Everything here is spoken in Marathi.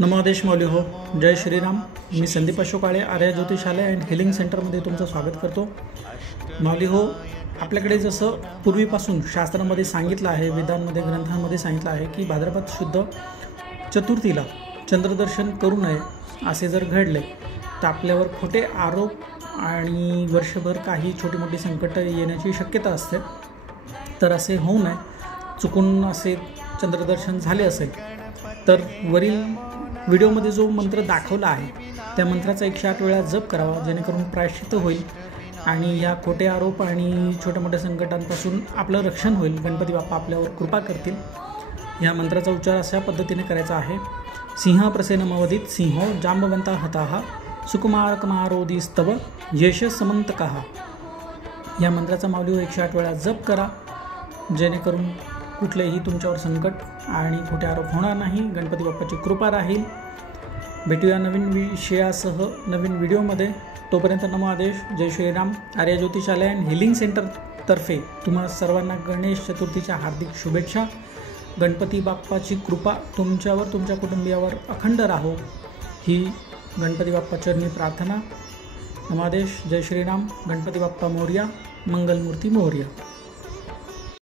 नमादेश मौली हो. जय श्रीराम. मी संदीप अशोक काळे आर्या ज्योतिषालय अँड हिलिंग सेंटरमध्ये तुमचं स्वागत करतो. मौली हो, आपल्याकडे जसं पूर्वीपासून शास्त्रांमध्ये सांगितलं आहे, वेदांमध्ये ग्रंथांमध्ये सांगितलं आहे की भाद्रपद शुद्ध चतुर्थीला चंद्रदर्शन करू नये. असे जर घडले तर आपल्यावर खोटे आरोप आणि वर्षभर काही छोटी मोठी संकट येण्याची शक्यता असते. तर असे होऊ नये. चुकून असे चंद्रदर्शन झाले असेल तर वरील व्हिडिओमध्ये जो मंत्र दाखवला आहे त्या मंत्राचा 108 वेळा जप करावा, जेणेकरून प्रायश्चित्त होईल आणि या खोटे आरोप आणि छोट्या मोठ्या संकटांपासून आपलं रक्षण होईल. गणपती बाप्पा आपल्यावर कृपा करतील. या मंत्राचा उच्चार अशा पद्धतीने करायचा आहे. सिंह प्रसेनमवदित सिंहो जांबवंता हताः सुकुमारकमारोदिस्तव यश समंतकः. या मंत्राचा माऊलीवर 108 वेळा जप करा, जेणेकरून कुठलेही तुमच्यावर संकट आणि खोटे आरोप होणार नाही. गणपती बाप्पाची कृपा राहील. भेटूया नवीन विषयासह नवीन व्हिडिओमध्ये. तोपर्यंत नमो आदेश. जय श्रीराम. आर्या ज्योतिषालय अँड हिलिंग सेंटरतर्फे तुम्हा सर्वांना गणेश चतुर्थीच्या हार्दिक शुभेच्छा. गणपती बाप्पाची कृपा तुमच्यावर तुमच्या कुटुंबियावर अखंड राहो ही गणपती बाप्पाचरणी प्रार्थना. नमो आदेश. जय श्रीराम. गणपती बाप्पा मोरया. मंगलमूर्ती मोरया.